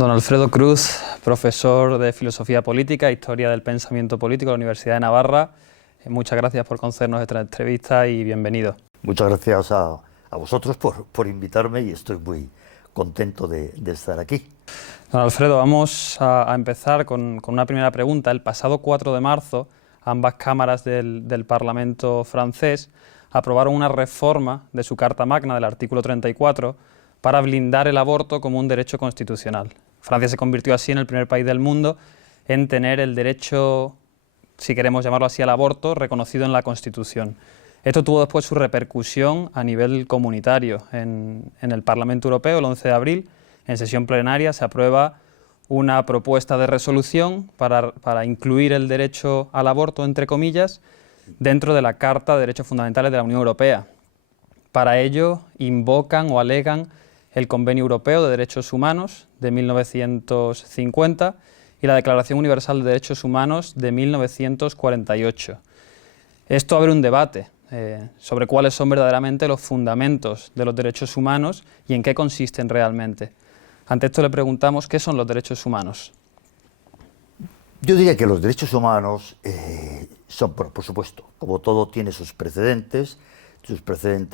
Don Alfredo Cruz, profesor de Filosofía Política e Historia del Pensamiento Político de la Universidad de Navarra. Muchas gracias por concedernos esta entrevista y bienvenido. Muchas gracias a vosotros por invitarme y estoy muy contento de estar aquí. Don Alfredo, vamos a empezar con una primera pregunta. El pasado 4 de marzo, ambas cámaras del Parlamento francés aprobaron una reforma de su Carta Magna del artículo 34 para blindar el aborto como un derecho constitucional. Francia se convirtió así en el primer país del mundo en tener el derecho, si queremos llamarlo así, al aborto reconocido en la Constitución. Esto tuvo después su repercusión a nivel comunitario. En el Parlamento Europeo, el 11 de abril, en sesión plenaria, se aprueba una propuesta de resolución para incluir el derecho al aborto, entre comillas, dentro de la Carta de Derechos Fundamentales de la Unión Europea. Para ello, invocan o alegan el Convenio Europeo de Derechos Humanos de 1950 y la Declaración Universal de Derechos Humanos de 1948. Esto abre un debate sobre cuáles son verdaderamente los fundamentos de los derechos humanos y en qué consisten realmente. Ante esto le preguntamos, ¿qué son los derechos humanos? Yo diría que los derechos humanos son, por supuesto, como todo tiene sus precedentes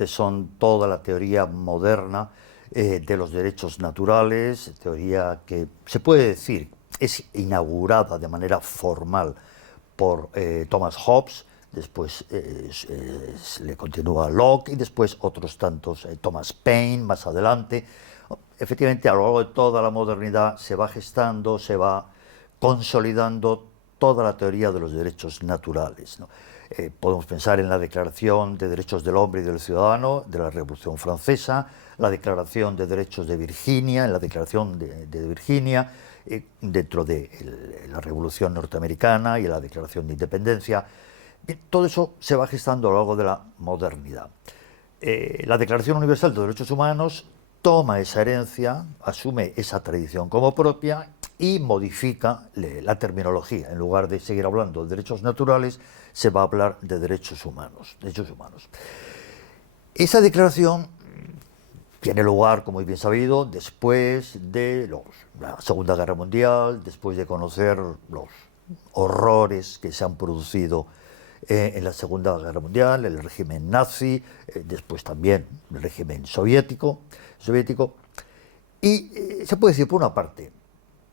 son toda la teoría moderna de los derechos naturales, teoría que se puede decir es inaugurada de manera formal por Thomas Hobbes, después le continúa Locke y después otros tantos, Thomas Paine más adelante. Efectivamente, a lo largo de toda la modernidad se va gestando, se va consolidando toda la teoría de los derechos naturales, ¿no? Podemos pensar en la Declaración de Derechos del Hombre y del Ciudadano de la Revolución Francesa, la Declaración de Derechos de Virginia, en la Declaración de Virginia, dentro de la Revolución Norteamericana y la Declaración de Independencia. Bien, todo eso se va gestando a lo largo de la modernidad. La Declaración Universal de Derechos Humanos toma esa herencia, asume esa tradición como propia y modifica la terminología. En lugar de seguir hablando de derechos naturales, se va a hablar de derechos humanos. Esa declaración tiene lugar, como es bien sabido, después de la Segunda Guerra Mundial, después de conocer los horrores que se han producido en la Segunda Guerra Mundial, el régimen nazi, después también el régimen soviético, y se puede decir, por una parte,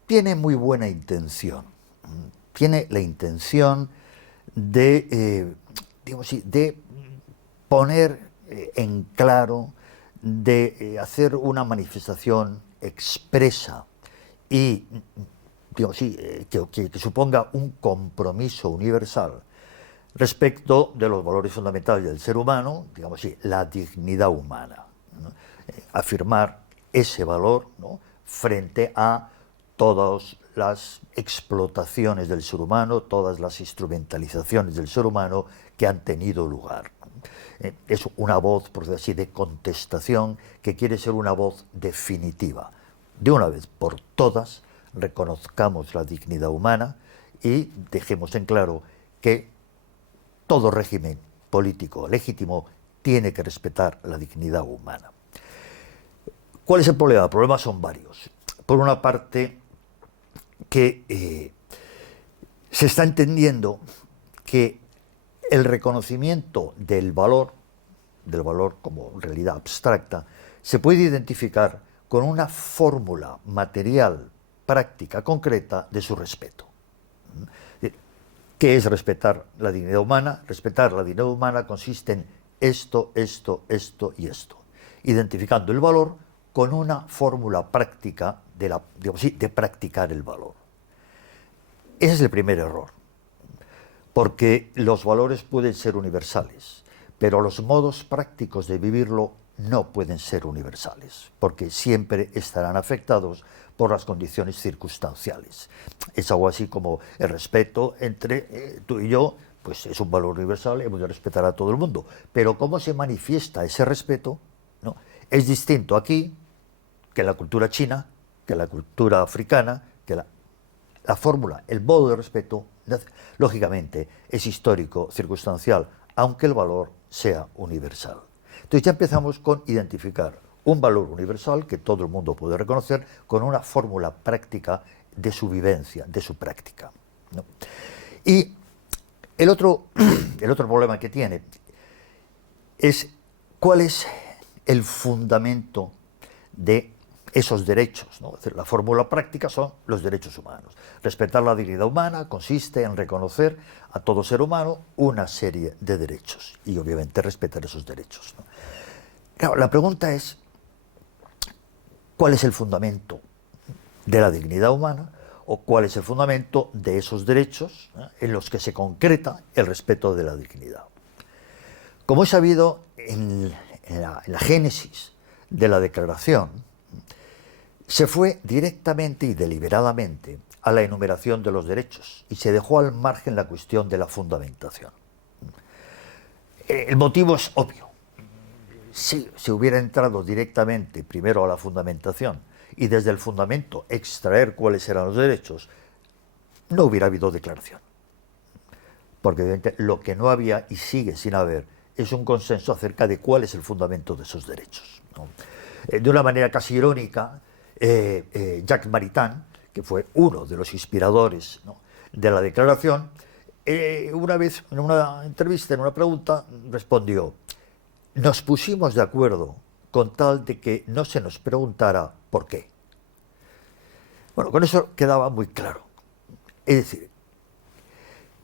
tiene muy buena intención, tiene la intención de poner en claro, de hacer una manifestación expresa y que suponga un compromiso universal respecto de los valores fundamentales del ser humano, la dignidad humana, ¿no? Afirmar ese valor, ¿no?, frente a todas las explotaciones del ser humano, todas las instrumentalizaciones del ser humano que han tenido lugar. Es una voz, por decir así, de contestación que quiere ser una voz definitiva. De una vez por todas, reconozcamos la dignidad humana y dejemos en claro que todo régimen político legítimo tiene que respetar la dignidad humana. ¿Cuál es el problema? El problema son varios. Por una parte, que se está entendiendo que el reconocimiento del valor como realidad abstracta, se puede identificar con una fórmula material, práctica, concreta de su respeto. ¿Qué es respetar la dignidad humana? Respetar la dignidad humana consiste en esto y esto, identificando el valor con una fórmula práctica de practicar el valor. Ese es el primer error, porque los valores pueden ser universales, pero los modos prácticos de vivirlo no pueden ser universales, porque siempre estarán afectados por las condiciones circunstanciales. Es algo así como el respeto entre tú y yo, pues es un valor universal, hemos de respetar a todo el mundo, pero cómo se manifiesta ese respeto, ¿no?, es distinto aquí que en la cultura china, que en la cultura africana, que la fórmula, el modo de respeto, lógicamente, es histórico, circunstancial, aunque el valor sea universal. Entonces ya empezamos con identificar un valor universal que todo el mundo puede reconocer con una fórmula práctica de su vivencia, de su práctica, ¿no? Y el otro problema que tiene es cuál es el fundamento de esos derechos, ¿no? Es decir, la fórmula práctica son los derechos humanos. Respetar la dignidad humana consiste en reconocer a todo ser humano una serie de derechos y obviamente respetar esos derechos, ¿no? Claro, la pregunta es, ¿cuál es el fundamento de la dignidad humana o cuál es el fundamento de esos derechos, ¿no?, en los que se concreta el respeto de la dignidad? Como es sabido, en la génesis de la Declaración se fue directamente y deliberadamente a la enumeración de los derechos y se dejó al margen la cuestión de la fundamentación. El motivo es obvio. Si se hubiera entrado directamente primero a la fundamentación y desde el fundamento extraer cuáles eran los derechos, no hubiera habido declaración. Porque evidentemente lo que no había y sigue sin haber es un consenso acerca de cuál es el fundamento de esos derechos, ¿no? De una manera casi irónica, Jacques Maritain, que fue uno de los inspiradores, ¿no?, de la Declaración, una vez en una entrevista, en una pregunta, respondió: nos pusimos de acuerdo con tal de que no se nos preguntara por qué. Bueno, con eso quedaba muy claro. Es decir,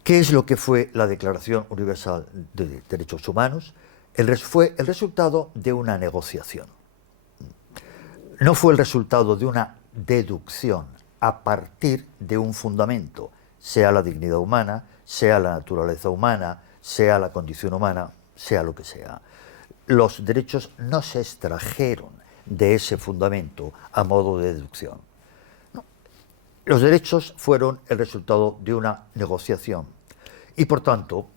¿qué es lo que fue la Declaración Universal de Derechos Humanos? Fue el resultado de una negociación. No fue el resultado de una deducción a partir de un fundamento, sea la dignidad humana, sea la naturaleza humana, sea la condición humana, sea lo que sea. Los derechos no se extrajeron de ese fundamento a modo de deducción. No. Los derechos fueron el resultado de una negociación y, por tanto,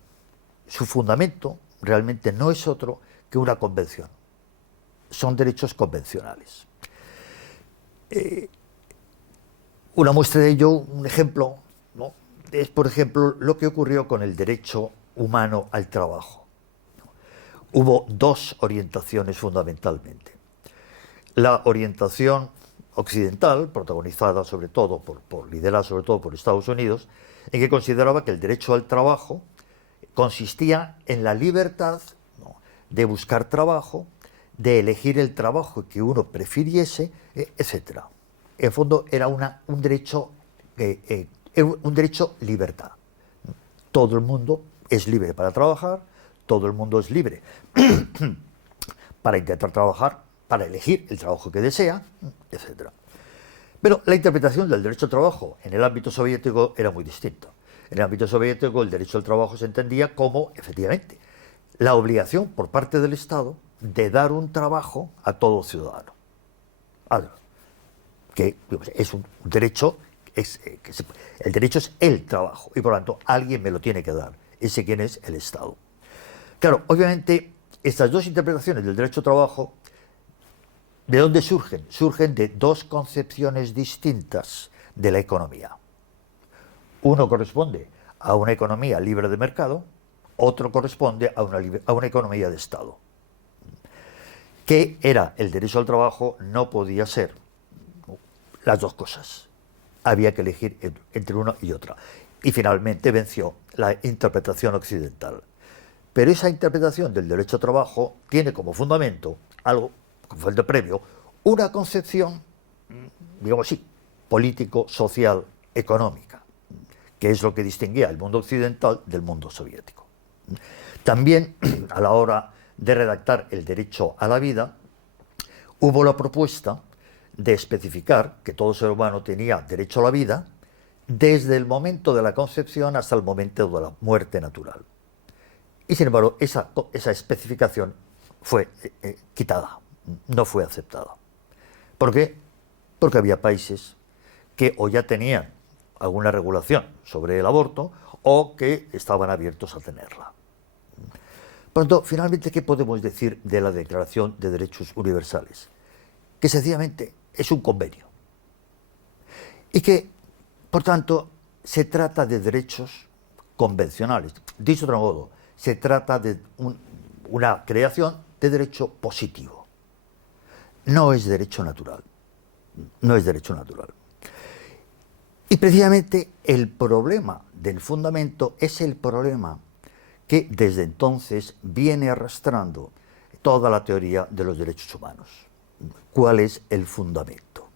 su fundamento realmente no es otro que una convención. Son derechos convencionales. Una muestra de ello, un ejemplo, ¿no?, es, por ejemplo, lo que ocurrió con el derecho humano al trabajo. Hubo dos orientaciones fundamentalmente. La orientación occidental, protagonizada sobre todo liderada sobre todo por Estados Unidos, en que consideraba que el derecho al trabajo consistía en la libertad, ¿no?, de buscar trabajo, de elegir el trabajo que uno prefiriese, etc. En fondo era un derecho libertad. Todo el mundo es libre para trabajar, todo el mundo es libre para intentar trabajar, para elegir el trabajo que desea, etc. Pero la interpretación del derecho al trabajo en el ámbito soviético era muy distinta. En el ámbito soviético el derecho al trabajo se entendía como, efectivamente, la obligación por parte del Estado de dar un trabajo a todo ciudadano. Que es un derecho, el derecho es el trabajo y por lo tanto alguien me lo tiene que dar. Ese quién es, el Estado. Claro, obviamente estas dos interpretaciones del derecho al trabajo, ¿de dónde surgen? Surgen de dos concepciones distintas de la economía. Uno corresponde a una economía libre de mercado, otro corresponde a una economía de Estado. ¿Qué era el derecho al trabajo? No podía ser las dos cosas. Había que elegir entre una y otra. Y finalmente venció la interpretación occidental. Pero esa interpretación del derecho al trabajo tiene como fundamento algo, como fundamento previo, una concepción, digamos así, político, social, económica, que es lo que distinguía el mundo occidental del mundo soviético. También, a la hora de redactar el derecho a la vida, hubo la propuesta de especificar que todo ser humano tenía derecho a la vida desde el momento de la concepción hasta el momento de la muerte natural. Y sin embargo, esa especificación fue quitada, no fue aceptada. ¿Por qué? Porque había países que o ya tenían alguna regulación sobre el aborto o que estaban abiertos a tenerla. Por lo tanto, finalmente, ¿qué podemos decir de la Declaración de Derechos Universales? Que sencillamente es un convenio y que, por tanto, se trata de derechos convencionales. Dicho de otro modo, se trata de una creación de derecho positivo. no es derecho natural. No es derecho natural. Y precisamente el problema del fundamento es el problema que desde entonces viene arrastrando toda la teoría de los derechos humanos. ¿Cuál es el fundamento?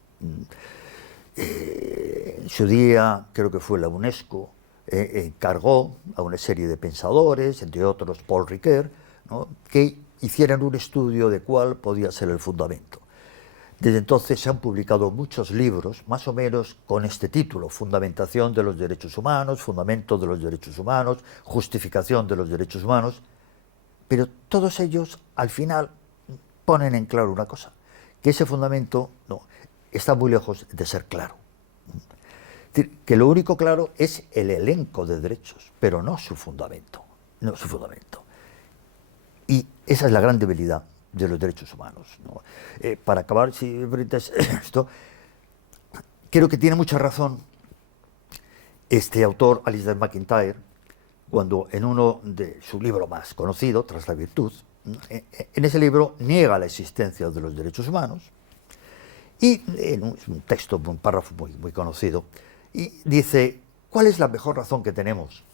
En su día, creo que fue la UNESCO, encargó a una serie de pensadores, entre otros Paul Ricoeur, ¿no?, que hicieran un estudio de cuál podía ser el fundamento. Desde entonces se han publicado muchos libros, más o menos con este título: Fundamentación de los derechos humanos, Fundamento de los derechos humanos, Justificación de los derechos humanos, pero todos ellos al final ponen en claro una cosa, que ese fundamento no, está muy lejos de ser claro. Es decir, que lo único claro es el elenco de derechos, pero no su fundamento, no su fundamento. Y esa es la gran debilidad de los derechos humanos, ¿no? Para acabar, si me permites esto, creo que tiene mucha razón este autor, Alistair MacIntyre, cuando en uno de su libro más conocido, Tras la virtud, en ese libro niega la existencia de los derechos humanos, y en un texto, un párrafo muy conocido, y dice: ¿cuál es la mejor razón que tenemos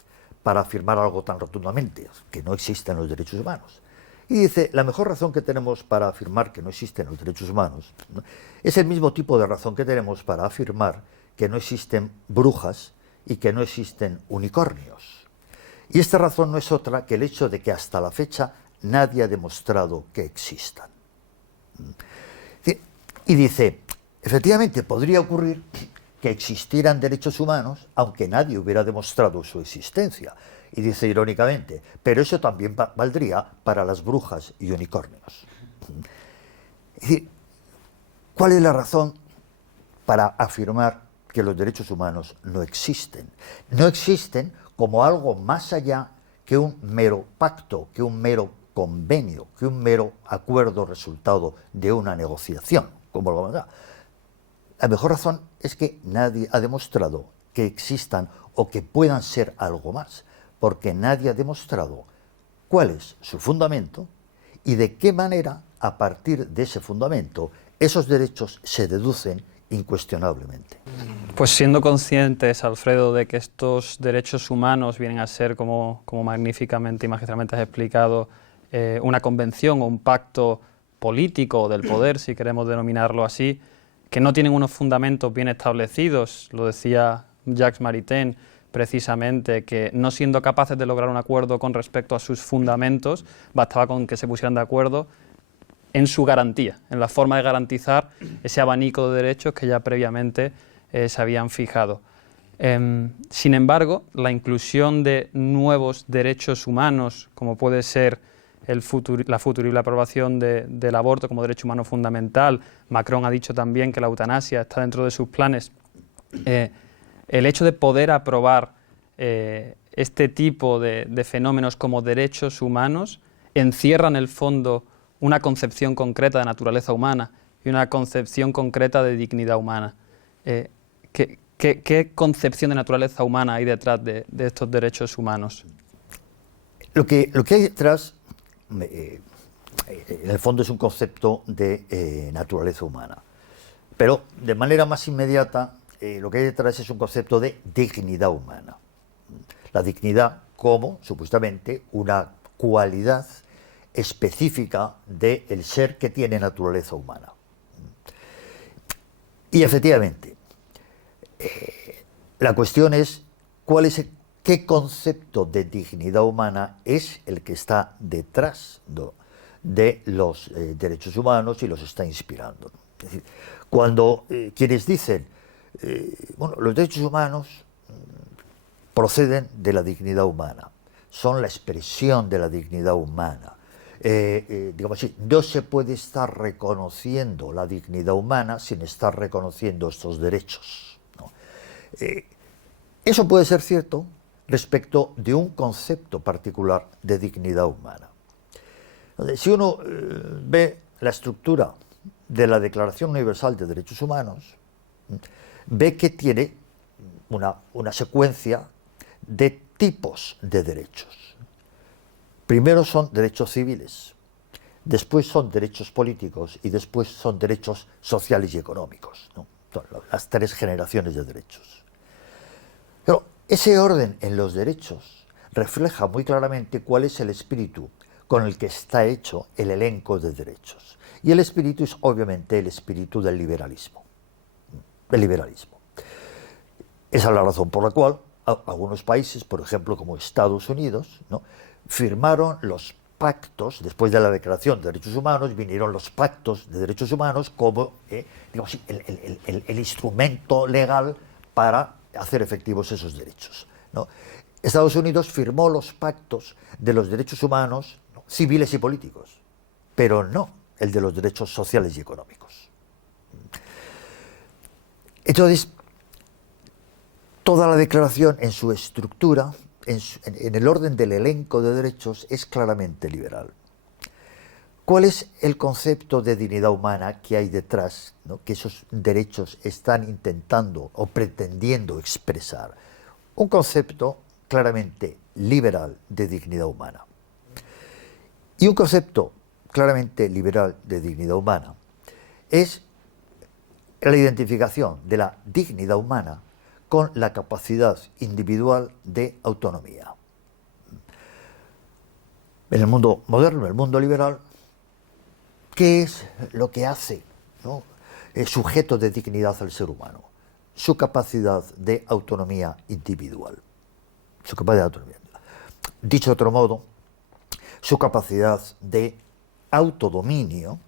para afirmar algo tan rotundamente, que no existen los derechos humanos? Y dice: la mejor razón que tenemos para afirmar que no existen los derechos humanos, ¿no?, es el mismo tipo de razón que tenemos para afirmar que no existen brujas y que no existen unicornios. Y esta razón no es otra que el hecho de que hasta la fecha nadie ha demostrado que existan. Y dice: efectivamente podría ocurrir que existieran derechos humanos aunque nadie hubiera demostrado su existencia. Y dice irónicamente: pero eso también valdría para las brujas y unicornios. Es decir, ¿cuál es la razón para afirmar que los derechos humanos no existen? No existen como algo más allá que un mero pacto, que un mero convenio, que un mero acuerdo resultado de una negociación, como lo vamos a ver. La mejor razón es que nadie ha demostrado que existan o que puedan ser algo más, porque nadie ha demostrado cuál es su fundamento y de qué manera, a partir de ese fundamento, esos derechos se deducen incuestionablemente. Pues siendo conscientes, Alfredo, de que estos derechos humanos vienen a ser, como magníficamente y magistralmente has explicado, una convención o un pacto político del poder, si queremos denominarlo así, que no tienen unos fundamentos bien establecidos, lo decía Jacques Maritain precisamente, que no siendo capaces de lograr un acuerdo con respecto a sus fundamentos, bastaba con que se pusieran de acuerdo en su garantía, en la forma de garantizar ese abanico de derechos que ya previamente se habían fijado. Sin embargo, la inclusión de nuevos derechos humanos, como puede ser la futurible aprobación del aborto como derecho humano fundamental, Macron ha dicho también que la eutanasia está dentro de sus planes, el hecho de poder aprobar este tipo de fenómenos como derechos humanos encierra en el fondo una concepción concreta de naturaleza humana y una concepción concreta de dignidad humana. ¿Qué concepción de naturaleza humana hay detrás de estos derechos humanos? Lo que hay detrás, en el fondo, es un concepto de naturaleza humana. Pero de manera más inmediata, lo que hay detrás es un concepto de dignidad humana. La dignidad como, supuestamente, una cualidad específica del ser que tiene naturaleza humana. Y efectivamente, la cuestión es qué concepto de dignidad humana es el que está detrás de los derechos humanos y los está inspirando. Es decir, cuando quienes dicen, los derechos humanos proceden de la dignidad humana, son la expresión de la dignidad humana, digamos así, no se puede estar reconociendo la dignidad humana sin estar reconociendo estos derechos, ¿no? Eso puede ser cierto respecto de un concepto particular de dignidad humana. Entonces, si uno ve la estructura de la Declaración Universal de Derechos Humanos, ve que tiene una secuencia de tipos de derechos. Primero son derechos civiles, después son derechos políticos y después son derechos sociales y económicos, ¿no? Las 3 generaciones de derechos. Pero ese orden en los derechos refleja muy claramente cuál es el espíritu con el que está hecho el elenco de derechos. Y el espíritu es obviamente el espíritu del liberalismo. Esa es la razón por la cual algunos países, por ejemplo como Estados Unidos, ¿no?, firmaron los pactos. Después de la Declaración de Derechos Humanos vinieron los pactos de derechos humanos como digamos, el instrumento legal para hacer efectivos esos derechos, ¿no? Estados Unidos firmó los pactos de los derechos humanos, ¿no?, civiles y políticos, pero no el de los derechos sociales y económicos. Entonces, toda la declaración en su estructura, en el orden del elenco de derechos, es claramente liberal. ¿Cuál es el concepto de dignidad humana que hay detrás, ¿no?, que esos derechos están intentando o pretendiendo expresar? Un concepto claramente liberal de dignidad humana. Y un concepto claramente liberal de dignidad humana es la identificación de la dignidad humana con la capacidad individual de autonomía. En el mundo moderno, en el mundo liberal, ¿qué es lo que hace, ¿no?, sujeto de dignidad al ser humano? Su capacidad de autonomía individual. Su capacidad de autonomía. Dicho de otro modo, su capacidad de autodominio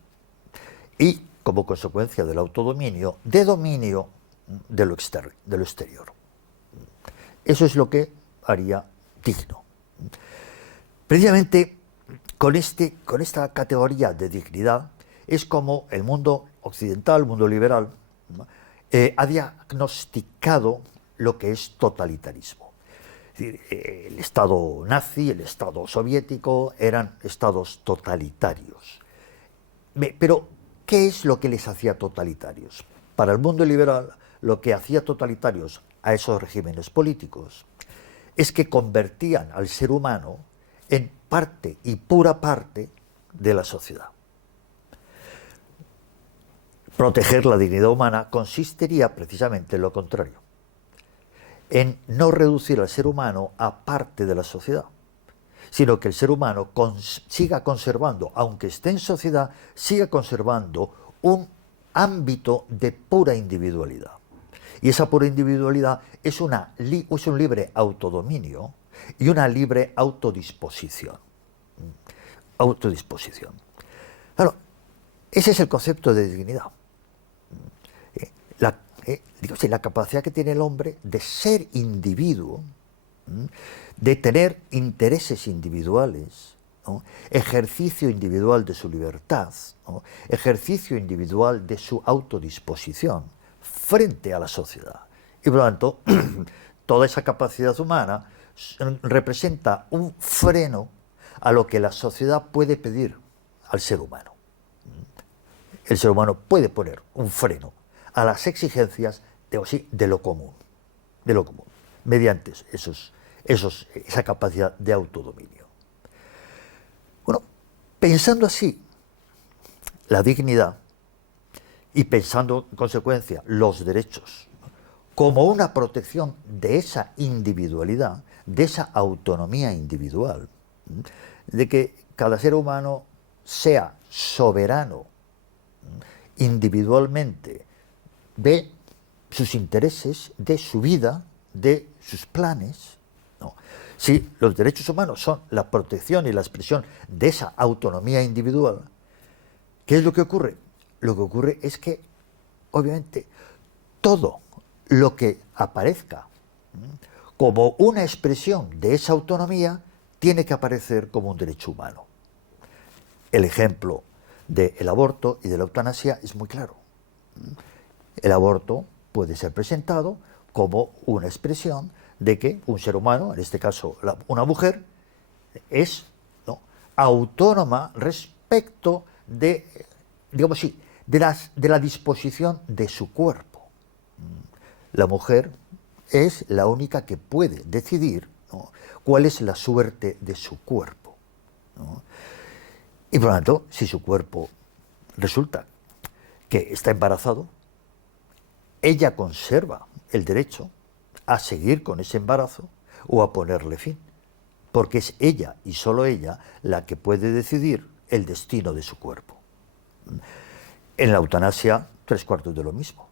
y, como consecuencia del autodominio, de dominio de lo exterior. Eso es lo que haría digno. Precisamente con esta categoría de dignidad es como el mundo occidental, el mundo liberal, ¿no?, ha diagnosticado lo que es totalitarismo. Es decir, el Estado nazi, el Estado soviético eran estados totalitarios. Pero, ¿qué es lo que les hacía totalitarios? Para el mundo liberal, lo que hacía totalitarios a esos regímenes políticos es que convertían al ser humano en parte y pura parte de la sociedad. Proteger la dignidad humana consistiría precisamente en lo contrario, en no reducir al ser humano a parte de la sociedad, sino que el ser humano siga conservando, aunque esté en sociedad, siga conservando un ámbito de pura individualidad. Y esa pura individualidad es un libre autodominio y una libre autodisposición. Claro, ese es el concepto de dignidad. La capacidad que tiene el hombre de ser individuo, de tener intereses individuales, ¿no?, ejercicio individual de su libertad, ¿no?, ejercicio individual de su autodisposición frente a la sociedad. Y por lo tanto, toda esa capacidad humana representa un freno a lo que la sociedad puede pedir al ser humano. El ser humano puede poner un freno a las exigencias de lo común, mediante esa capacidad de autodominio. Bueno, pensando así la dignidad y pensando en consecuencia los derechos como una protección de esa individualidad, de esa autonomía individual, de que cada ser humano sea soberano individualmente de sus intereses, de su vida, de sus planes, ¿no? Si los derechos humanos son la protección y la expresión de esa autonomía individual, ¿qué es lo que ocurre? Lo que ocurre es que, obviamente, todo lo que aparezca como una expresión de esa autonomía tiene que aparecer como un derecho humano. El ejemplo del aborto y de la eutanasia es muy claro. El aborto puede ser presentado como una expresión de que un ser humano, en este caso una mujer, es, ¿no?, autónoma respecto de, digamos así, de la disposición de su cuerpo. La mujer es la única que puede decidir, ¿no?, cuál es la suerte de su cuerpo, ¿no? Y por lo tanto, si su cuerpo resulta que está embarazado, ella conserva el derecho a seguir con ese embarazo o a ponerle fin, porque es ella y solo ella la que puede decidir el destino de su cuerpo. En la eutanasia, 3/4 de lo mismo.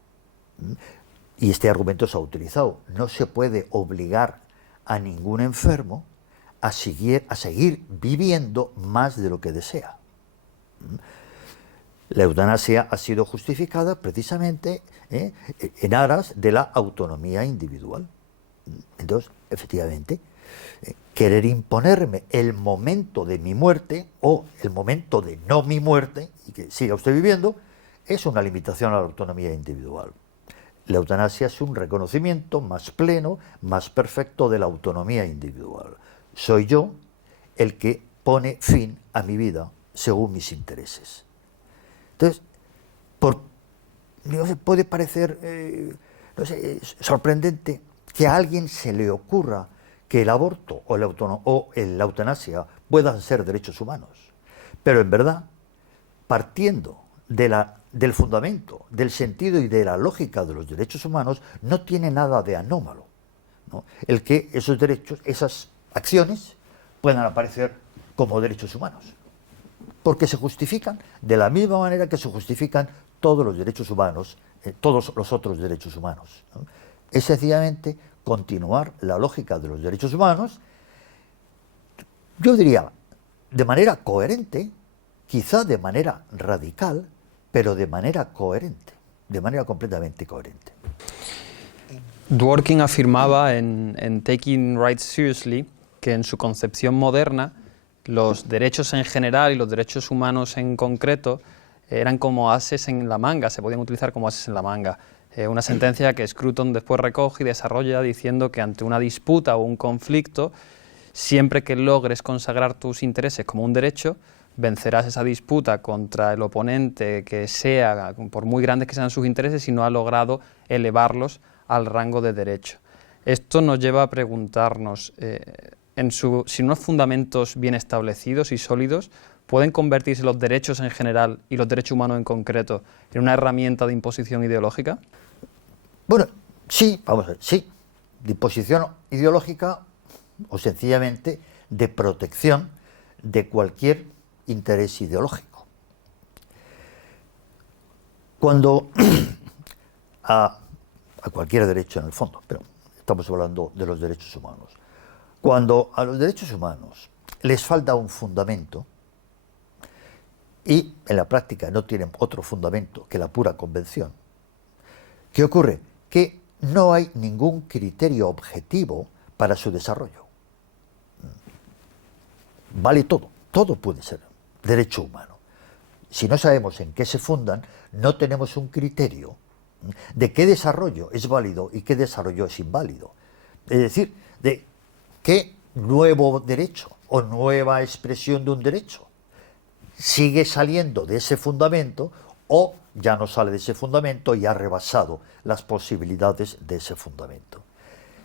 Y este argumento se ha utilizado. No se puede obligar a ningún enfermo a seguir viviendo más de lo que desea. La eutanasia ha sido justificada precisamente en aras de la autonomía individual. Entonces, efectivamente, querer imponerme el momento de mi muerte o el momento de no mi muerte y que siga usted viviendo es una limitación a la autonomía individual. La eutanasia es un reconocimiento más pleno, más perfecto de la autonomía individual. Soy yo el que pone fin a mi vida según mis intereses. Entonces, puede parecer sorprendente que a alguien se le ocurra que el aborto o la eutanasia puedan ser derechos humanos. Pero en verdad, partiendo del fundamento, del sentido y de la lógica de los derechos humanos, no tiene nada de anómalo, ¿no? El que esos derechos, esas acciones, puedan aparecer como derechos humanos, porque se justifican de la misma manera que se justifican todos los derechos humanos, todos los otros derechos humanos, ¿no? Es sencillamente continuar la lógica de los derechos humanos, yo diría, de manera coherente, quizá de manera radical, pero de manera coherente, de manera completamente coherente. Dworkin afirmaba en Taking Rights Seriously que en su concepción moderna los derechos en general y los derechos humanos en concreto eran como ases en la manga, se podían utilizar como ases en la manga. Una sentencia que Scruton después recoge y desarrolla diciendo que ante una disputa o un conflicto, siempre que logres consagrar tus intereses como un derecho, vencerás esa disputa contra el oponente que sea, por muy grandes que sean sus intereses, si no ha logrado elevarlos al rango de derecho. Esto nos lleva a preguntarnos, si unos fundamentos bien establecidos y sólidos pueden convertirse los derechos en general y los derechos humanos en concreto en una herramienta de imposición ideológica. Bueno, sí, vamos a ver, sí, de imposición ideológica o sencillamente de protección de cualquier interés ideológico. Cuando a cualquier derecho en el fondo, pero estamos hablando de los derechos humanos, cuando a los derechos humanos les falta un fundamento y en la práctica no tienen otro fundamento que la pura convención, ¿qué ocurre? Que no hay ningún criterio objetivo para su desarrollo. Vale todo, todo puede ser derecho humano. Si no sabemos en qué se fundan, no tenemos un criterio de qué desarrollo es válido y qué desarrollo es inválido. Es decir, de qué nuevo derecho o nueva expresión de un derecho sigue saliendo de ese fundamento o ya no sale de ese fundamento y ha rebasado las posibilidades de ese fundamento.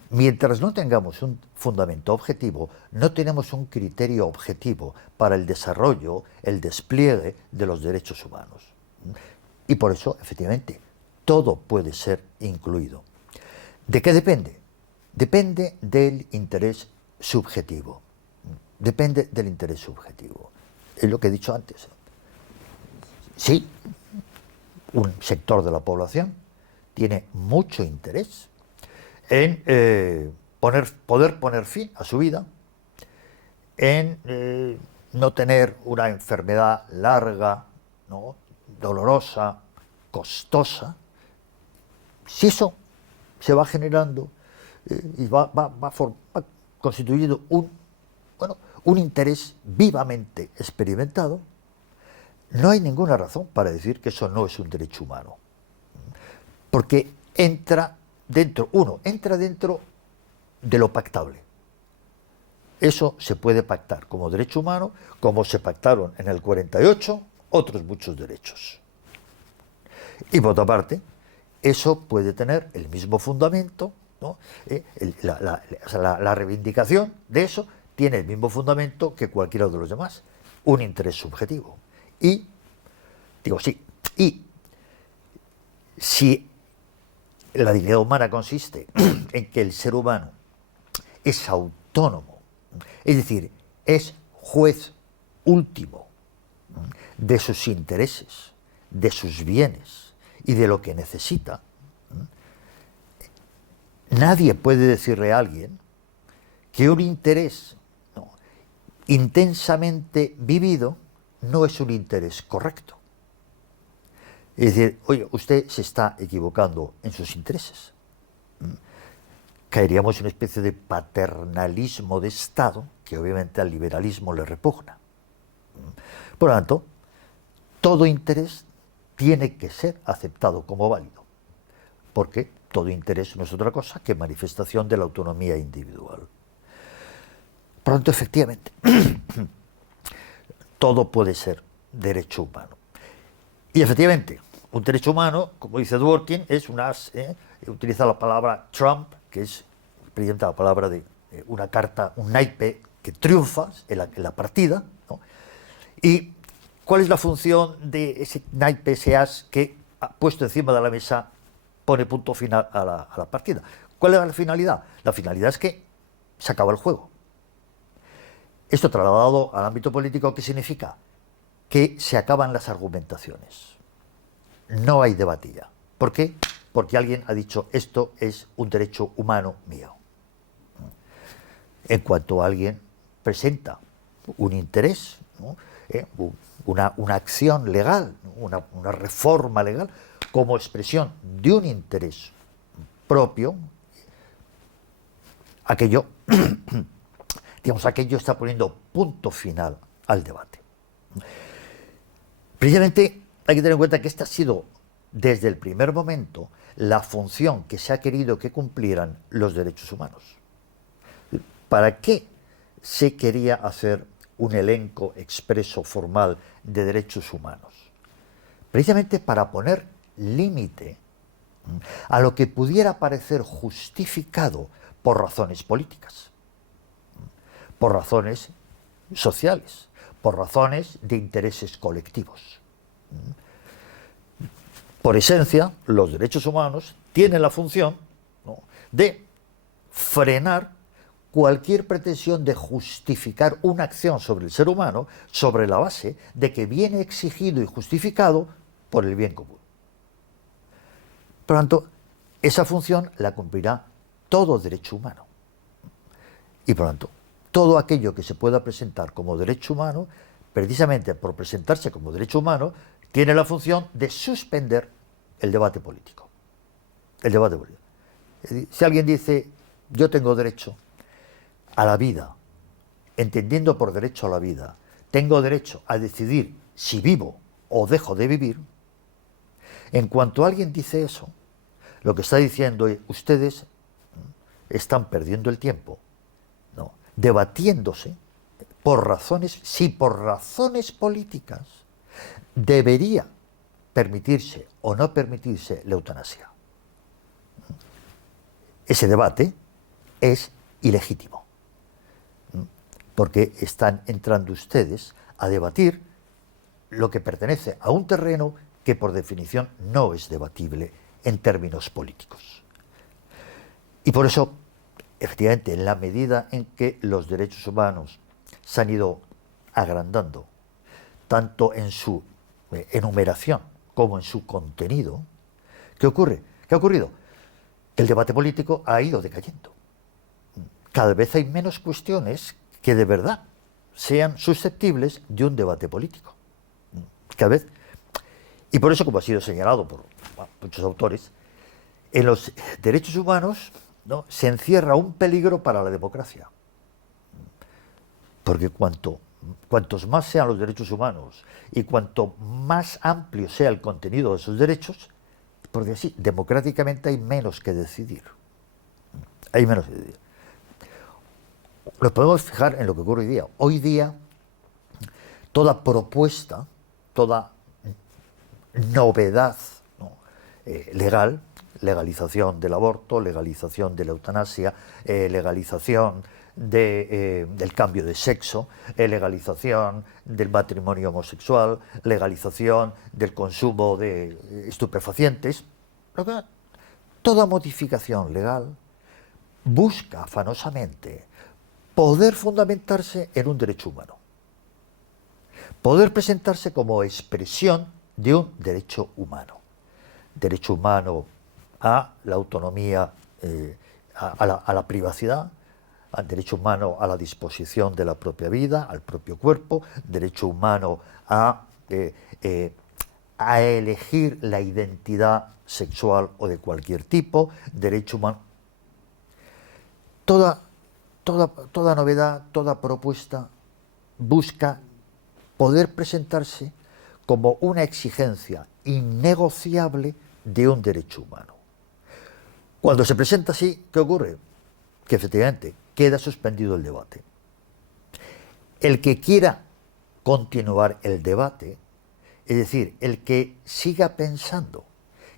Mientras no tengamos un fundamento objetivo, no tenemos un criterio objetivo para el desarrollo, el despliegue de los derechos humanos. Y por eso, efectivamente, todo puede ser incluido. ¿De qué depende? Depende del interés subjetivo. Depende del interés subjetivo. Es lo que he dicho antes. Sí, un sector de la población tiene mucho interés en poder poner fin a su vida, en no tener una enfermedad larga, ¿no?, dolorosa, costosa. Si eso se va generando y va constituyendo un interés vivamente experimentado, no hay ninguna razón para decir que eso no es un derecho humano, porque entra dentro de lo pactable. Eso se puede pactar como derecho humano, como se pactaron en el 48 otros muchos derechos. Y por otra parte, eso puede tener el mismo fundamento, ¿no? La reivindicación de eso tiene el mismo fundamento que cualquiera de los demás. un interés subjetivo. Y, digo, sí, y si la dignidad humana consiste en que el ser humano es autónomo, es decir, es juez último de sus intereses, de sus bienes y de lo que necesita, nadie puede decirle a alguien que un interés intensamente vivido no es un interés correcto. Es decir, oye, usted se está equivocando en sus intereses. Caeríamos en una especie de paternalismo de Estado que obviamente al liberalismo le repugna. Por lo tanto, todo interés tiene que ser aceptado como válido, porque todo interés no es otra cosa que manifestación de la autonomía individual. Por lo tanto, efectivamente, todo puede ser derecho humano. Y efectivamente, un derecho humano, como dice Dworkin, es utiliza la palabra trump, que es precisamente la palabra de una carta, un naipe que triunfa en la partida, ¿no? ¿Y cuál es la función de ese naipe, ese as que, puesto encima de la mesa, pone punto final a la partida? ¿Cuál es la finalidad? La finalidad es que se acaba el juego. Esto trasladado al ámbito político, ¿qué significa? Que se acaban las argumentaciones. No hay debate ya. ¿Por qué? Porque alguien ha dicho, esto es un derecho humano mío. En cuanto alguien presenta un interés, ¿no? una acción legal, una reforma legal, como expresión de un interés propio, aquello está poniendo punto final al debate. Precisamente hay que tener en cuenta que esta ha sido, desde el primer momento, la función que se ha querido que cumplieran los derechos humanos. ¿Para qué se quería hacer un elenco expreso formal de derechos humanos? Precisamente para poner límite a lo que pudiera parecer justificado por razones políticas, por razones sociales, por razones de intereses colectivos. Por esencia, los derechos humanos tienen la función, ¿no?, de frenar cualquier pretensión de justificar una acción sobre el ser humano sobre la base de que viene exigido y justificado por el bien común. Por lo tanto, esa función la cumplirá todo derecho humano. Y por lo tanto, todo aquello que se pueda presentar como derecho humano, precisamente por presentarse como derecho humano, tiene la función de suspender el debate político. El debate político. Es decir, si alguien dice, yo tengo derecho a la vida, entendiendo por derecho a la vida, tengo derecho a decidir si vivo o dejo de vivir, en cuanto alguien dice eso, lo que está diciendo es, ustedes están perdiendo el tiempo, ¿no?, debatiéndose por razones, si por razones políticas debería permitirse o no permitirse la eutanasia. Ese debate es ilegítimo, porque están entrando ustedes a debatir lo que pertenece a un terreno que por definición no es debatible en términos políticos. Y por eso, efectivamente, en la medida en que los derechos humanos se han ido agrandando, tanto en su enumeración como en su contenido, ¿qué ocurre? ¿Qué ha ocurrido? El debate político ha ido decayendo. Cada vez hay menos cuestiones que de verdad sean susceptibles de un debate político. Cada vez. Y por eso, como ha sido señalado por muchos autores, en los derechos humanos, ¿no?, se encierra un peligro para la democracia. Porque cuantos más sean los derechos humanos y cuanto más amplio sea el contenido de esos derechos, porque así, democráticamente hay menos que decidir. Hay menos que decidir. Nos podemos fijar en lo que ocurre hoy día. Hoy día, toda propuesta, toda novedad, ¿no?, legalización del aborto, legalización de la eutanasia, legalización del cambio de sexo, legalización del matrimonio homosexual, legalización del consumo de estupefacientes. Toda modificación legal busca afanosamente poder fundamentarse en un derecho humano, poder presentarse como expresión de un derecho humano a la autonomía, a la privacidad, al derecho humano a la disposición de la propia vida, al propio cuerpo, derecho humano a elegir la identidad sexual o de cualquier tipo, derecho humano. Toda novedad, toda propuesta busca poder presentarse como una exigencia innegociable de un derecho humano. Cuando se presenta así, ¿qué ocurre? Que efectivamente queda suspendido el debate. El que quiera continuar el debate, es decir, el que siga pensando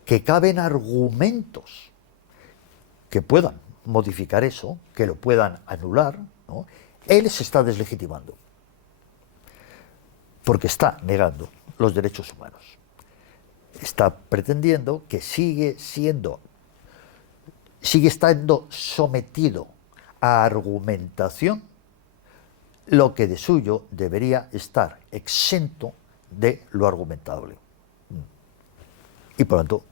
que caben argumentos que puedan modificar eso, que lo puedan anular, ¿no?, él se está deslegitimando, porque está negando los derechos humanos. Está pretendiendo que sigue estando sometido a argumentación lo que de suyo debería estar exento de lo argumentable. Y por lo tanto,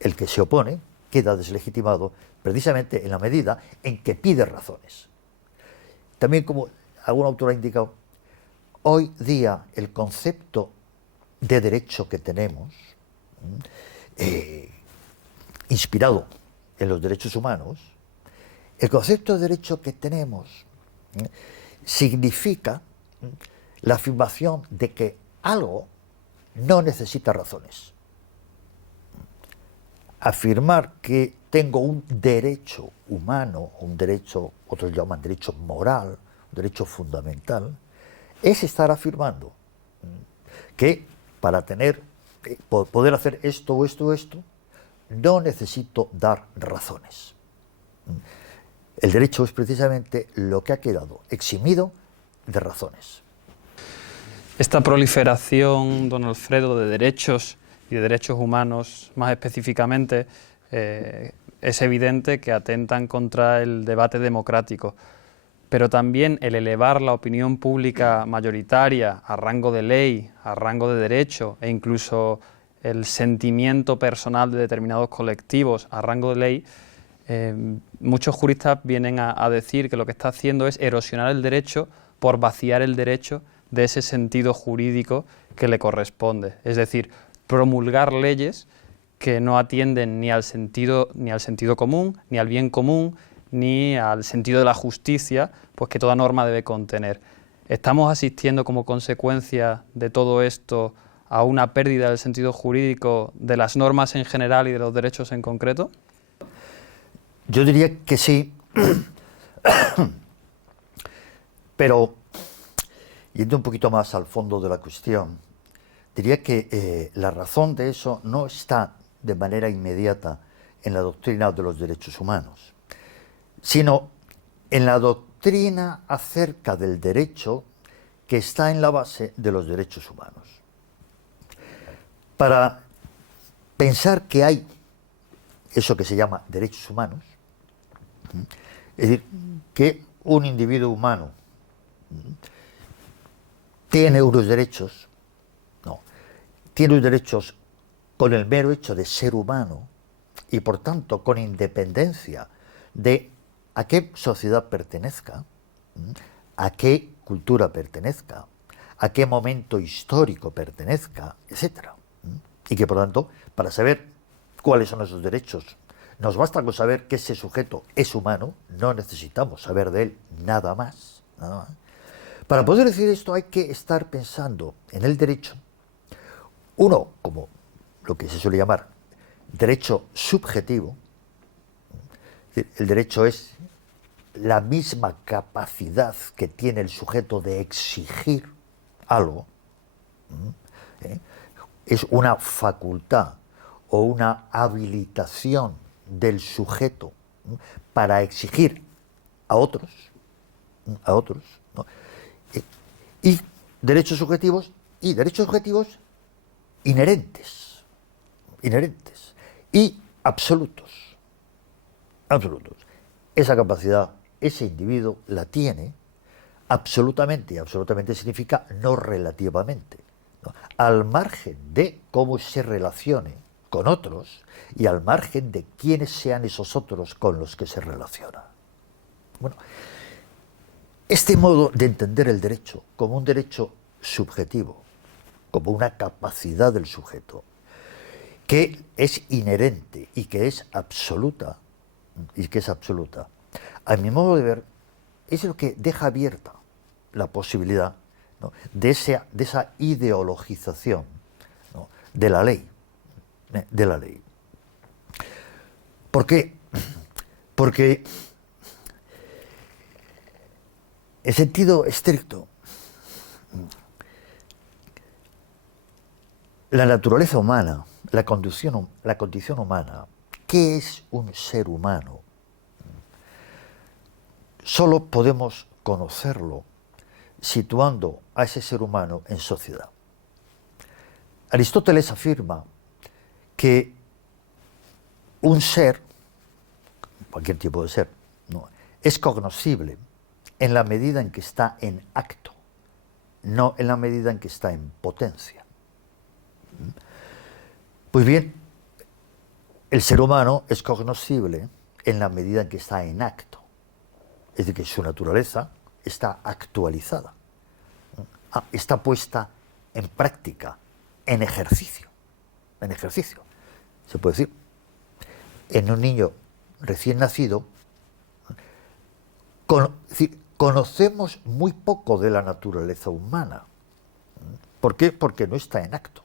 el que se opone queda deslegitimado precisamente en la medida en que pide razones. También, como algún autor ha indicado, hoy día el concepto de derecho que tenemos, inspirado en los derechos humanos, el concepto de derecho que tenemos significa la afirmación de que algo no necesita razones. Afirmar que tengo un derecho humano, un derecho, otros llaman derecho moral, un derecho fundamental, es estar afirmando que para poder hacer esto o esto o esto, no necesito dar razones. El derecho es precisamente lo que ha quedado eximido de razones. Esta proliferación, don Alfredo, de derechos y de derechos humanos, más específicamente, es evidente que atentan contra el debate democrático, pero también el elevar la opinión pública mayoritaria a rango de ley, a rango de derecho, e incluso el sentimiento personal de determinados colectivos a rango de ley, muchos juristas vienen a decir que lo que está haciendo es erosionar el derecho por vaciar el derecho de ese sentido jurídico que le corresponde. Es decir, promulgar leyes que no atienden ni al sentido común, ni al bien común, ni al sentido de la justicia, pues que toda norma debe contener. ¿Estamos asistiendo como consecuencia de todo esto a una pérdida del sentido jurídico de las normas en general y de los derechos en concreto? Yo diría que sí, pero yendo un poquito más al fondo de la cuestión, diría que la razón de eso no está de manera inmediata en la doctrina de los derechos humanos, sino en la doctrina acerca del derecho que está en la base de los derechos humanos. Para pensar que hay eso que se llama derechos humanos, es decir, que un individuo humano tiene unos derechos, tiene unos derechos con el mero hecho de ser humano y por tanto con independencia de a qué sociedad pertenezca, a qué cultura pertenezca, a qué momento histórico pertenezca, etc. Y que por tanto, para saber cuáles son esos derechos, nos basta con saber que ese sujeto es humano, no necesitamos saber de él nada más. Para poder decir esto hay que estar pensando en el derecho, uno como lo que se suele llamar derecho subjetivo. El derecho es la misma capacidad que tiene el sujeto de exigir algo. Es una facultad o una habilitación del sujeto para exigir a otros a otros, ¿no? Y derechos subjetivos inherentes y absolutos. Esa capacidad, ese individuo la tiene absolutamente, y absolutamente significa no relativamente, ¿no? Al margen de cómo se relacione con otros y al margen de quiénes sean esos otros con los que se relaciona. Bueno, este modo de entender el derecho como un derecho subjetivo, como una capacidad del sujeto, que es inherente y que es absoluta, a mi modo de ver, es lo que deja abierta la posibilidad, ¿no?, de esa ideologización, ¿no?, de la ley. ¿Por qué? Porque en sentido estricto, la naturaleza humana, la condición humana, ¿qué es un ser humano? Solo podemos conocerlo situando a ese ser humano en sociedad. Aristóteles afirma que un ser, cualquier tipo de ser, ¿no?, es cognoscible en la medida en que está en acto, no en la medida en que está en potencia. Pues bien, el ser humano es cognoscible en la medida en que está en acto, es decir, que su naturaleza está actualizada, está puesta en práctica, en ejercicio. Se puede decir, en un niño recién nacido, conocemos muy poco de la naturaleza humana. ¿Por qué? Porque no está en acto.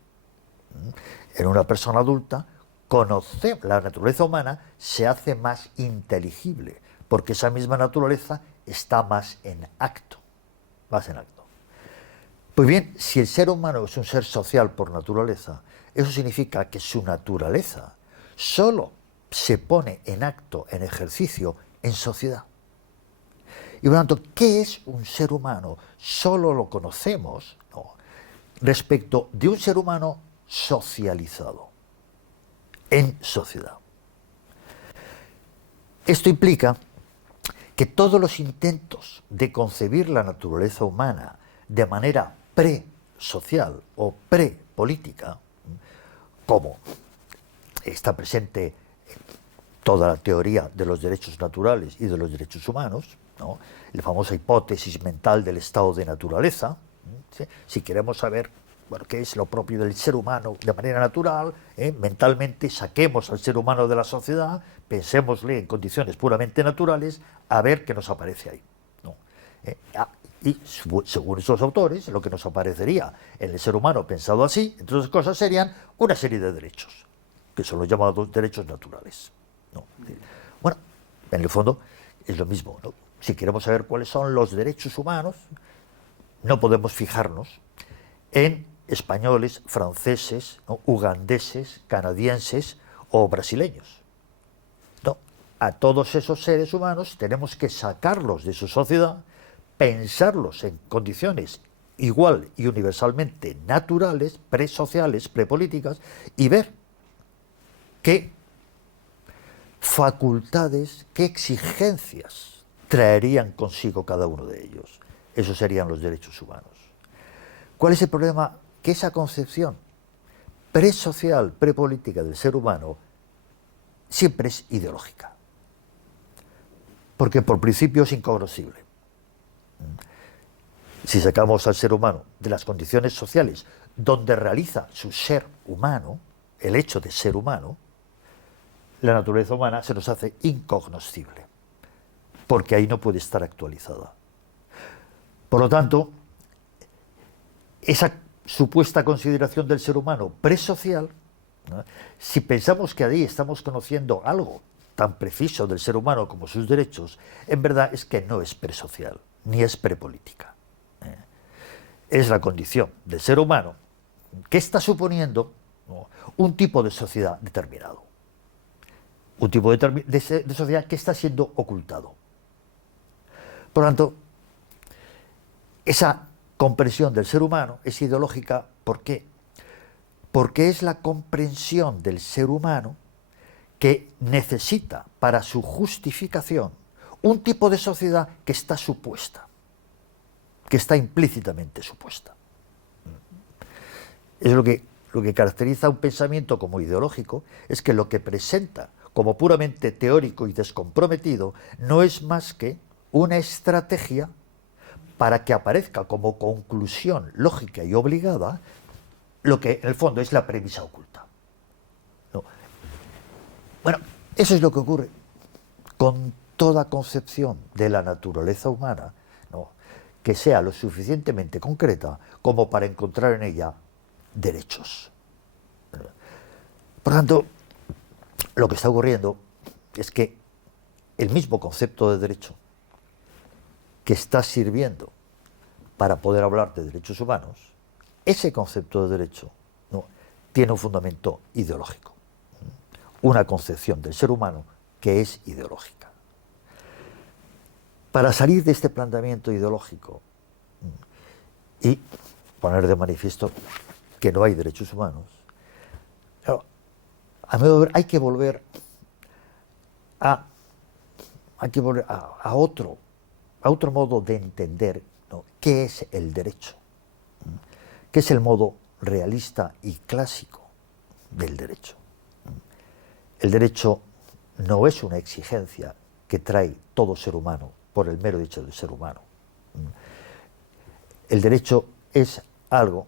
En una persona adulta, la naturaleza humana se hace más inteligible, porque esa misma naturaleza está más en acto. Pues bien, si el ser humano es un ser social por naturaleza, eso significa que su naturaleza solo se pone en acto, en ejercicio, en sociedad. Y por lo tanto, ¿qué es un ser humano? Solo lo conocemos, ¿no?, respecto de un ser humano socializado, en sociedad. Esto implica que todos los intentos de concebir la naturaleza humana de manera pre-social o pre-política, como está presente en toda la teoría de los derechos naturales y de los derechos humanos, ¿no?, la famosa hipótesis mental del estado de naturaleza, ¿sí? Si queremos saber, bueno, qué es lo propio del ser humano de manera natural, mentalmente saquemos al ser humano de la sociedad, pensémosle en condiciones puramente naturales, a ver qué nos aparece ahí, ¿no? Y según estos autores, lo que nos aparecería en el ser humano pensado así, entre otras cosas, serían una serie de derechos, que son los llamados derechos naturales, ¿no? Bueno, en el fondo es lo mismo, ¿no? Si queremos saber cuáles son los derechos humanos, no podemos fijarnos en españoles, franceses, ¿no?, ugandeses, canadienses o brasileños. No, a todos esos seres humanos tenemos que sacarlos de su sociedad, pensarlos en condiciones igual y universalmente naturales, presociales, prepolíticas, y ver qué facultades, qué exigencias traerían consigo cada uno de ellos. Esos serían los derechos humanos. ¿Cuál es el problema? Que esa concepción presocial, prepolítica del ser humano siempre es ideológica, porque por principio es incognoscible. Si sacamos al ser humano de las condiciones sociales donde realiza su ser humano, el hecho de ser humano, la naturaleza humana se nos hace incognoscible, porque ahí no puede estar actualizada. Por lo tanto, esa supuesta consideración del ser humano presocial, ¿no?, si pensamos que ahí estamos conociendo algo tan preciso del ser humano como sus derechos, en verdad es que no es presocial, ni es prepolítica. Es la condición del ser humano que está suponiendo, ¿no?, un tipo de sociedad determinado, un tipo de sociedad que está siendo ocultado. Por lo tanto, esa comprensión del ser humano es ideológica. ¿Por qué? Porque es la comprensión del ser humano que necesita para su justificación un tipo de sociedad que está supuesta, que está implícitamente supuesta. Es lo que caracteriza un pensamiento como ideológico, es que lo que presenta como puramente teórico y descomprometido no es más que una estrategia para que aparezca como conclusión lógica y obligada lo que en el fondo es la premisa oculta. ¿No? Bueno, eso es lo que ocurre con toda concepción de la naturaleza humana, ¿no?, que sea lo suficientemente concreta como para encontrar en ella derechos. Por tanto, lo que está ocurriendo es que el mismo concepto de derecho que está sirviendo para poder hablar de derechos humanos, ese concepto de derecho, ¿no?, tiene un fundamento ideológico, una concepción del ser humano que es ideológica. Para salir de este planteamiento ideológico y poner de manifiesto que no hay derechos humanos, claro, a mi ver, hay que volver a otro modo de entender, ¿no?, qué es el derecho, qué es el modo realista y clásico del derecho. El derecho no es una exigencia que trae todo ser humano por el mero hecho de ser humano. El derecho es algo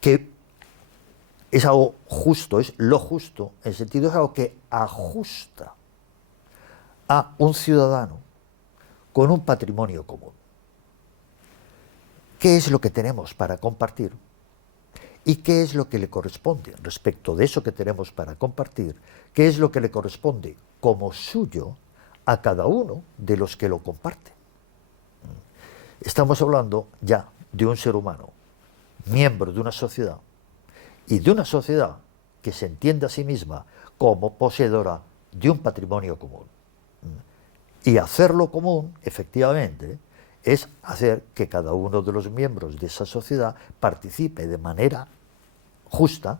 que es algo justo, es lo justo, en el sentido es algo que ajusta a un ciudadano con un patrimonio común. ¿Qué es lo que tenemos para compartir? ¿Y qué es lo que le corresponde respecto de eso que tenemos para compartir? ¿Qué es lo que le corresponde como suyo a cada uno de los que lo comparten? Estamos hablando ya de un ser humano, miembro de una sociedad, y de una sociedad que se entiende a sí misma como poseedora de un patrimonio común. Y hacerlo común, efectivamente, es hacer que cada uno de los miembros de esa sociedad participe de manera justa,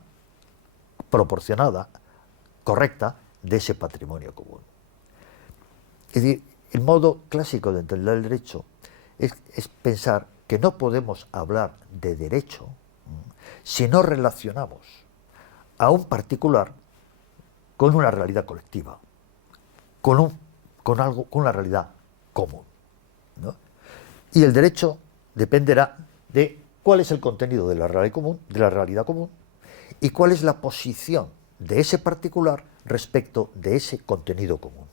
proporcionada, correcta, de ese patrimonio común. Es decir, el modo clásico de entender el derecho es pensar que no podemos hablar de derecho si no relacionamos a un particular con una realidad colectiva, con una realidad común, ¿no? Y el derecho dependerá de cuál es el contenido de la realidad común, y cuál es la posición de ese particular respecto de ese contenido común.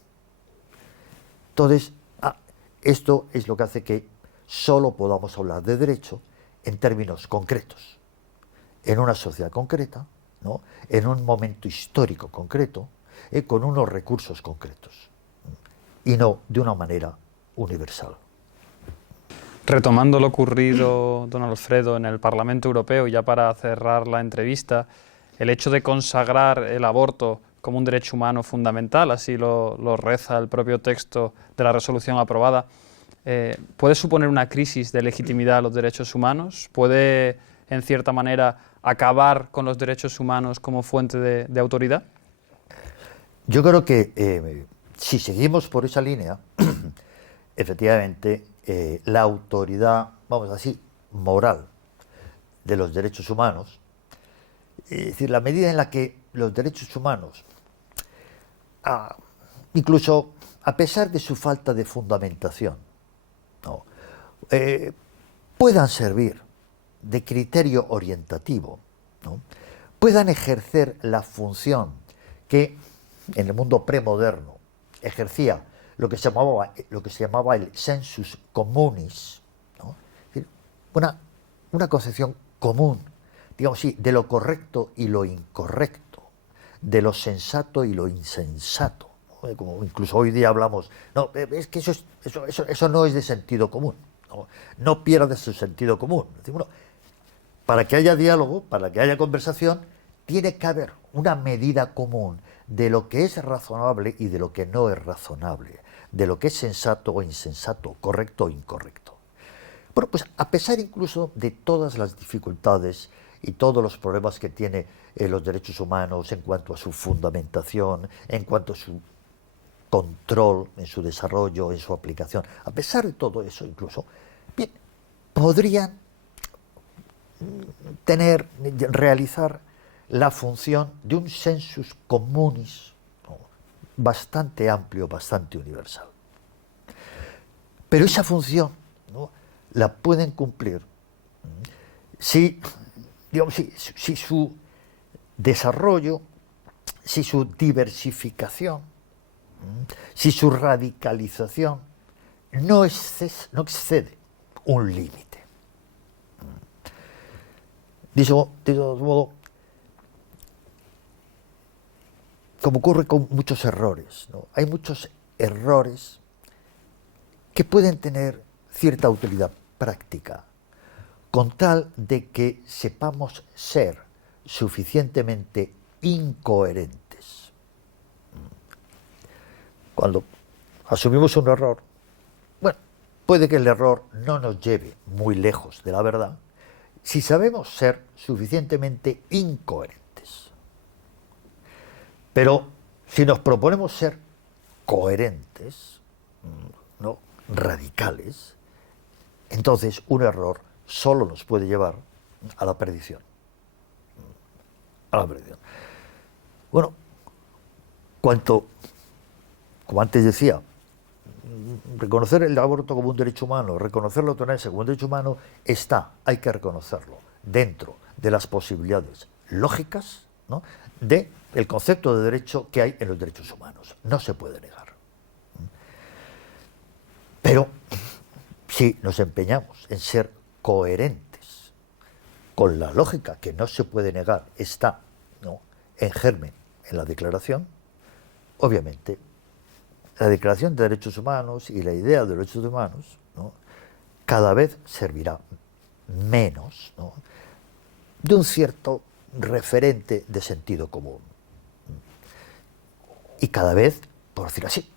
Entonces, esto es lo que hace que solo podamos hablar de derecho en términos concretos, en una sociedad concreta, ¿no?, en un momento histórico concreto, con unos recursos concretos, y no de una manera universal. Retomando lo ocurrido, don Alfredo, en el Parlamento Europeo, y ya para cerrar la entrevista, el hecho de consagrar el aborto como un derecho humano fundamental, así lo reza el propio texto de la resolución aprobada, ¿puede suponer una crisis de legitimidad a los derechos humanos? ¿Puede, en cierta manera, acabar con los derechos humanos como fuente de autoridad? Yo creo que si seguimos por esa línea, efectivamente, la autoridad, vamos a decir, moral de los derechos humanos, es decir, la medida en la que los derechos humanos, incluso a pesar de su falta de fundamentación, ¿no?, puedan servir de criterio orientativo, ¿no?, puedan ejercer la función que en el mundo premoderno ejercía lo que se llamaba el sensus communis, ¿no?, es decir, una concepción común, digamos así, de lo correcto y lo incorrecto, de lo sensato y lo insensato, ¿no? Como incluso hoy día hablamos, no, es que eso no es de sentido común, no pierda su sentido común. Es decir, bueno, para que haya diálogo, para que haya conversación, tiene que haber una medida común de lo que es razonable y de lo que no es razonable, de lo que es sensato o insensato, correcto o incorrecto. Bueno, pues a pesar incluso de todas las dificultades y todos los problemas que tiene los derechos humanos en cuanto a su fundamentación, en cuanto a su control, en su desarrollo, en su aplicación, a pesar de todo eso incluso, bien, podrían realizar la función de un sensus communis, ¿no?, bastante amplio, bastante universal. Pero esa función, ¿no?, la pueden cumplir si, digamos, si su desarrollo, si su diversificación, si su radicalización no excede un límite. De todo modo, como ocurre con muchos errores, ¿no?, hay muchos errores que pueden tener cierta utilidad práctica, con tal de que sepamos ser suficientemente incoherentes. Cuando asumimos un error, bueno, puede que el error no nos lleve muy lejos de la verdad, si sabemos ser suficientemente incoherentes. Pero si nos proponemos ser coherentes, ¿no?, radicales, entonces un error solo nos puede llevar a la perdición. A la perdición. Bueno, como antes decía, reconocer el aborto como un derecho humano, reconocer la eutanasia como un derecho humano, hay que reconocerlo dentro de las posibilidades lógicas, ¿no?, del concepto de derecho que hay en los derechos humanos. No se puede negar. Pero si nos empeñamos en ser coherentes con la lógica que no se puede negar, está, ¿no?, en germen en la Declaración, obviamente la Declaración de Derechos Humanos y la idea de los derechos humanos, ¿no?, cada vez servirá menos, ¿no?, de un cierto referente de sentido común. Y cada vez, por decirlo así,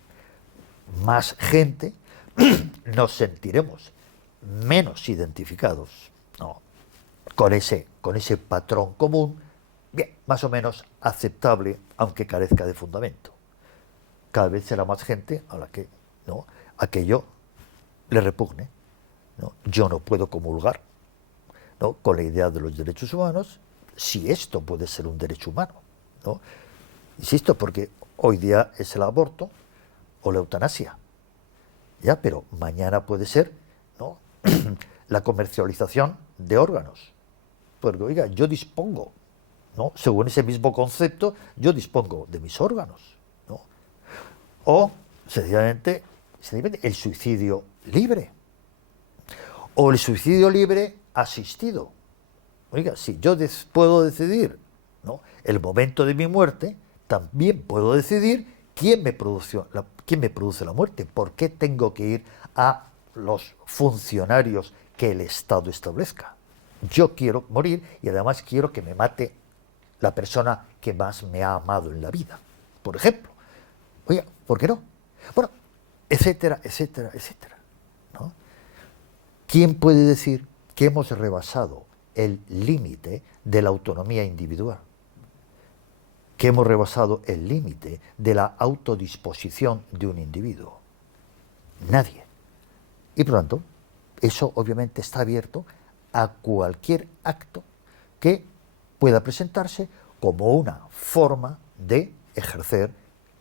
más gente nos sentiremos menos identificados, ¿no?, con ese patrón común, bien, más o menos aceptable, aunque carezca de fundamento. Cada vez será más gente a la que, ¿no?, aquello le repugne, ¿no? Yo no puedo comulgar, ¿no?, con la idea de los derechos humanos, si esto puede ser un derecho humano, ¿no? Insisto, porque hoy día es el aborto o la eutanasia, ya, pero mañana puede ser, ¿no?, la comercialización de órganos. Porque, oiga, yo dispongo, ¿no?, según ese mismo concepto, yo dispongo de mis órganos, ¿no? O, sencillamente, el suicidio libre. O el suicidio libre asistido. Oiga, si yo puedo decidir, ¿no?, el momento de mi muerte, también puedo decidir quién me produce la muerte. ¿Por qué tengo que ir a los funcionarios que el Estado establezca? Yo quiero morir y además quiero que me mate la persona que más me ha amado en la vida, por ejemplo. Oiga, ¿por qué no? Bueno, etcétera, etcétera, etcétera, ¿no? ¿Quién puede decir que hemos rebasado el límite de la autonomía individual? Que hemos rebasado el límite de la autodisposición de un individuo. Nadie. Y por lo tanto, eso obviamente está abierto a cualquier acto que pueda presentarse como una forma de ejercer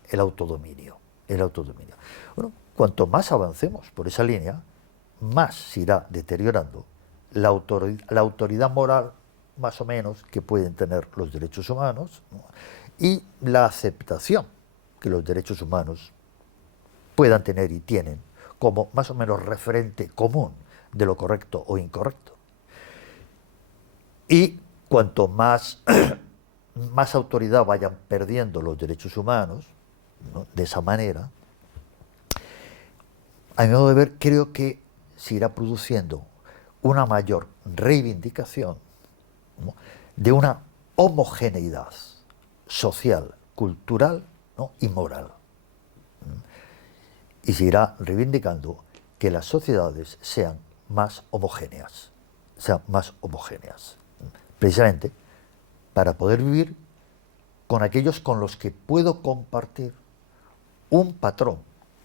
el autodominio. Bueno, cuanto más avancemos por esa línea, más se irá deteriorando la autoridad moral, más o menos, que pueden tener los derechos humanos, ¿no?, y la aceptación que los derechos humanos puedan tener y tienen como más o menos referente común de lo correcto o incorrecto. Y cuanto más, más autoridad vayan perdiendo los derechos humanos, ¿no?, de esa manera, a mi modo de ver, creo que se irá produciendo una mayor reivindicación, ¿no?, de una homogeneidad social, cultural, ¿no?, y moral. Y se irá reivindicando que las sociedades sean más homogéneas, precisamente para poder vivir con aquellos con los que puedo compartir un patrón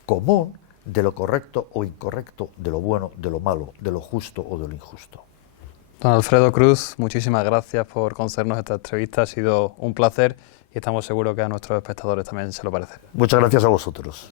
común de lo correcto o incorrecto, de lo bueno, de lo malo, de lo justo o de lo injusto. Don Alfredo Cruz, muchísimas gracias por concedernos esta entrevista, ha sido un placer y estamos seguros que a nuestros espectadores también se lo parece. Muchas gracias a vosotros.